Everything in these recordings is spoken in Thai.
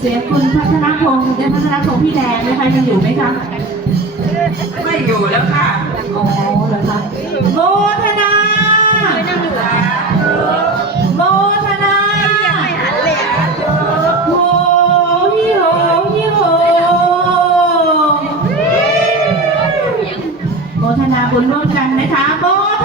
เสียงคุณพัฒนพงศ์คุณพัฒนพงศ์พี่แดงนะคะยังอยู่ไหมคะไม่อยู่แล้วค่ะโอ๋อเหรอคะโมทนาโมทนาโอ้ยโหยโหโมทนาบุญร่วมกันไหมคะโมท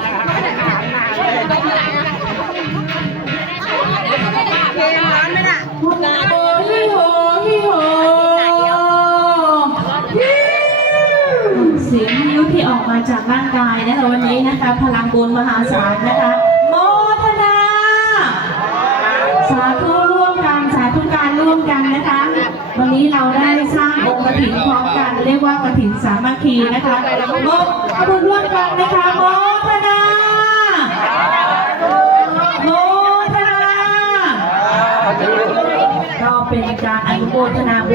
เสียงนิ้วที่ออกมาจากร่างกายนะคะวันนี้นะคะ พลังบุญมหาศาลนะคะ โมทนา สาธุร่วมกันสาธุการร่วมกันนะคะ วันนี้เราได้สร้างองค์กฐินพร้อมกัน เรียกว่ากฐินสามัคคีนะคะโมบุญร่วมกันนะคะโมทนาโมทนาก็เป็นการอนุโมทนา